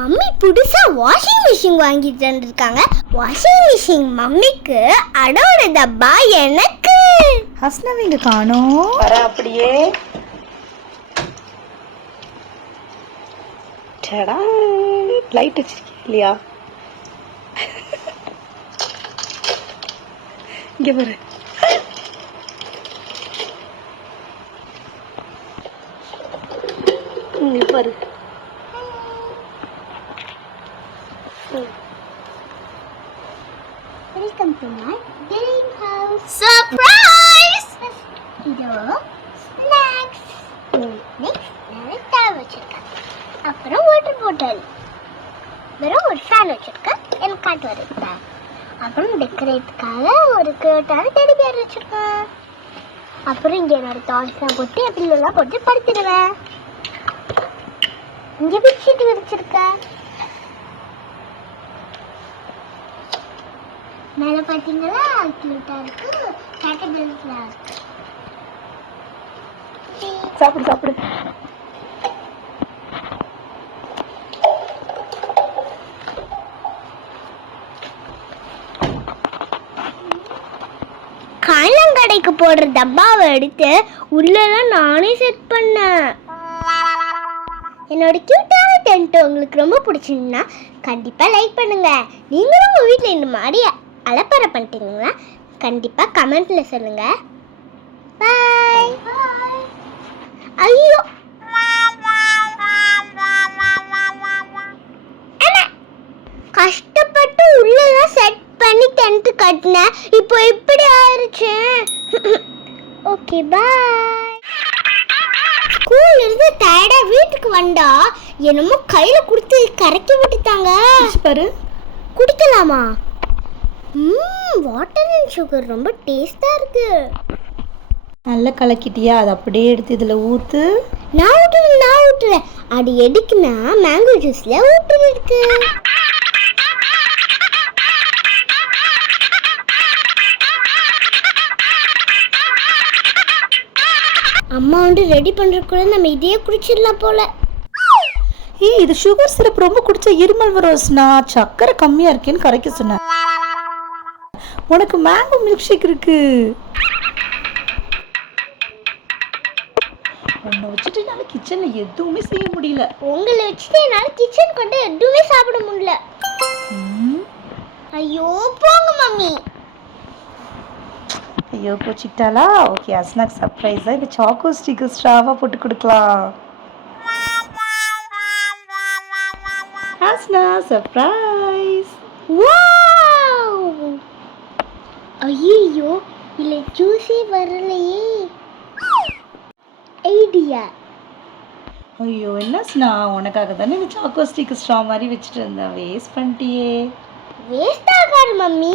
Mummy புதுசா washing machine வாங்கிட்டு வந்திருக்காங்க வாஷிங் மிஷின் மம்மிக்கு அடோட டப்பா எனக்கு. ஹஸ்னவ் இங்க காணோம். வர அப்படியே. டடா லைட் வச்சிருக்கேன் இல்லையா இங்க பாரு. இங்க பாரு. மை ட்ரீம் ஹவுஸ் சர்ப்ரைஸ் இதோ ஸ்நாக்ஸ் நெக்ஸ்ட் வச்சிருக்கேன் அப்புறம் வாட்டர் பாட்டில் வெறும் ஒரு ஃபேன் வச்சிருக்கேன் எனக்கு காட்டு வரைக்கும் அப்புறம் டெக்கரேட்டுக்காக ஒரு கேட்டான டெடி பேர் வச்சிருக்கேன் அப்புறம் இங்கே என்னோட டாய்ஸ்லாம் போட்டு பில்லெல்லாம் போட்டு படுத்துடுவேன் இங்கே பெட்ஷீட் விரிச்சிருக்கேன் மேலே பார்த்தீங்களா? க்யூட்டாக இருக்கு. கேட்டபிள்ஸ்லாம் இருக்கு. சாப்பிடு சாப்பிடு. காயலங்கடைக்கு போடுற டப்பாவை எடுத்து உள்ளெல்லாம் நானே செட் பண்ணேன். என்னோட கியூட்டான டென்ட் உங்களுக்கு ரொம்ப பிடிச்சிருந்தா கண்டிப்பாக லைக் பண்ணுங்க. நீங்களும் உங்கள் வீட்டில் இந்த மாதிரி அலப்பறை பண்ணிட்டீங்கன்னா கண்டிப்பாக கமெண்ட்ல சொல்லுங்க. பாய் ஐயோ. கஷ்டப்பட்டு உள்ளெல்லாம் செட் பண்ணி டென்ட் கட்டினேன் இப்போ இப்படி ஆயிருச்சு. ஓகே பாய் ஸ்கூல்ல இருந்து டயர்டா வீட்டுக்கு வந்தா என்னமோ கையில கொடுத்து கரைக்க விட்டுட்டாங்க. பாரு. குடிக்கலாமா? வாட்டர் அண்ட் சுகர் ரொம்ப டேஸ்டா இருக்கு. நல்லா கலக்கிட்டியா? அதை அப்படியே எடுத்து இதுல ஊத்து. நான் ஊட்டுறேன் நான் ஊட்டுறேன் அது எதுக்குன்னா மேங்கோ ஜூஸ்ல ஊட்டுறதுக்கு அம்மா வந்து ரெடி பண்றதுக்குள்ள நம்ம இதையே குடிச்சிடலாம் போல. ஏய் இது சுகர் சிரப் ரொம்ப குடிச்சா இருமல் வரும் சக்கரை கம்மியா இருக்கேன்னு கரைக்க சொன்னேன் உனக்கு மேங்கோ மில்க் ஷேக் இருக்கு. உன்னை வச்சுட்டு என்னால கிச்சன்ல எதுவுமே செய்ய முடியல. உங்களை வச்சுட்டு என்னால கிச்சன் கொண்டு எதுவுமே சாப்பிட முடியல. ஐயோ போங்க மம்மி. ஐயோ கோச்சிக்கிட்டாளா ஓகே அஸ்னாக் சர்ப்ரைஸா இந்த சாக்கோ ஸ்டிக்கர் ஸ்ட்ராவா போட்டு கொடுக்கலாம். அஸ்னா சர்ப்ரைஸ் வாவ் ஐயோ இல்ல ஜூஸே வரலையே. ஐடியா. ஐயோ என்ன ஸ்னா உனக்காக தானே இந்த சாக்கோ ஸ்டிக்கர் ஸ்ட்ரா மாதிரி வச்சுட்டு இருந்தேன் வேஸ்ட் பண்ணிட்டியே. வேஸ்ட் ஆகாது மம்மி.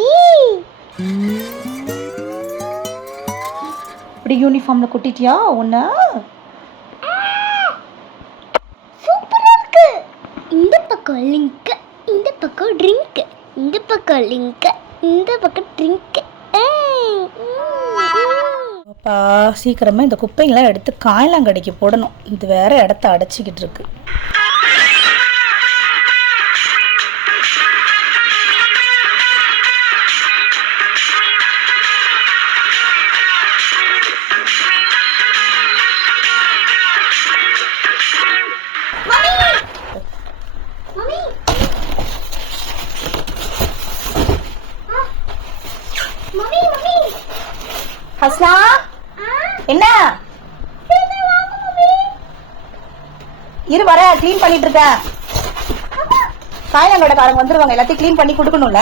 இப்படி யூனிஃபார்ம்ல கொட்டிட்டியா உன்ன? சூப்பரா இருக்கு. இந்த பக்கம் லிங்க் இந்த பக்கம் ட்ரிங்க் இந்த பக்கம் லிங்க் இந்த பக்கம் ட்ரிங்க் அப்பா இந்த குப்பைங்களாம் எடுத்து காயலாங்கடைக்கு போடணும். இது வேற இடத்த அடைச்சிக்கிட்டு இருக்கு. மம்மி! என்ன? இரு வர கிளீன் பண்ணிட்டு இருக்கேன் காயலாங்கடைக்காரங்க வந்துருவாங்க எல்லாத்தையும் கிளீன் பண்ணி கொடுக்கணும்ல?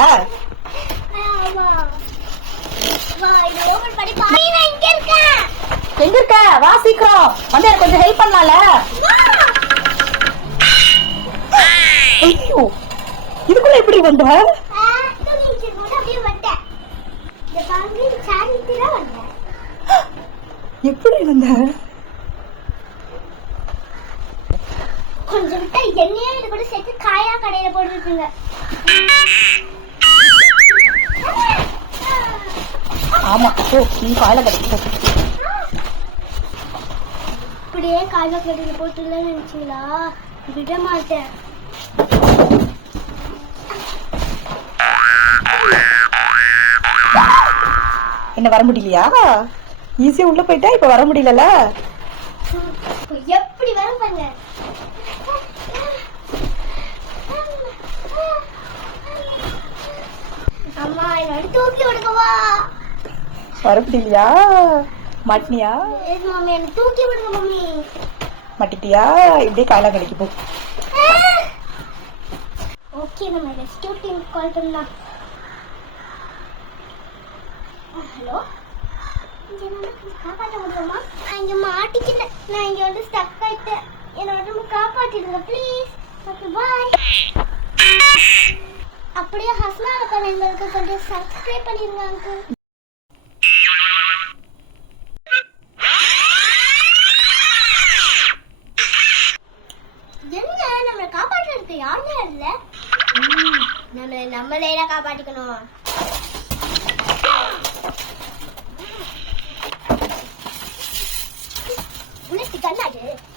எங்க இருக்க? வா சீக்கிரம். வந்து எனக்கு கொஞ்சம் ஹெல்ப் பண்ணலாம்ல? ஐயோ. இதுக்குள்ள எப்படி வந்த எப்படி இருந்த? கொஞ்சம் விட்டா எண்ணெயில இது கூட சேர்த்து காயா கடையில போட்டுருக்குங்க. ஆமா ஓ நீ காயில கடைக்கு இப்படியே காயில கடையில போட்டுலாம் நினைச்சீங்களா? விட மாட்டேன். என்ன வர முடியலையா? ஈஸியா உள்ள போயிட்டா? இப்ப வர முடியலல எப்படி வரும் பாருங்க அம்மா என்னோட தூக்கி விடுங்கவா வர முடியலையா மாட்டினியா மம்மி என்ன தூக்கி விடுங்க மம்மி மாட்டிட்டியா? இப்படியே காயலாம் கடைக்கு போ. ஓகே நம்ம ரெஸ்கியூ டீம் கால் பண்ணலாம். ஹலோ? என்ன காப்பாற்ற முடியுமா? நான் இங்க மாட்டிக்கிட்டேன். நான் இங்கே வந்து ஸ்டக் ஆயிட்டேன். என்னோட உடம்பு காப்பாத்திடுங்க ப்ளீஸ் ஓகே பாய் அப்படியே ஹஸ்னா இருக்கான எங்களுக்கு கொஞ்சம் சப்ஸ்கிரைப் பண்ணிருங்க அங்கிள் என்ன நம்மளை காப்பாற்றுறதுக்கு யாருமே இல்ல? நம்மளை நம்மளே தான் காப்பாற்றிக்கணும் உனக்கு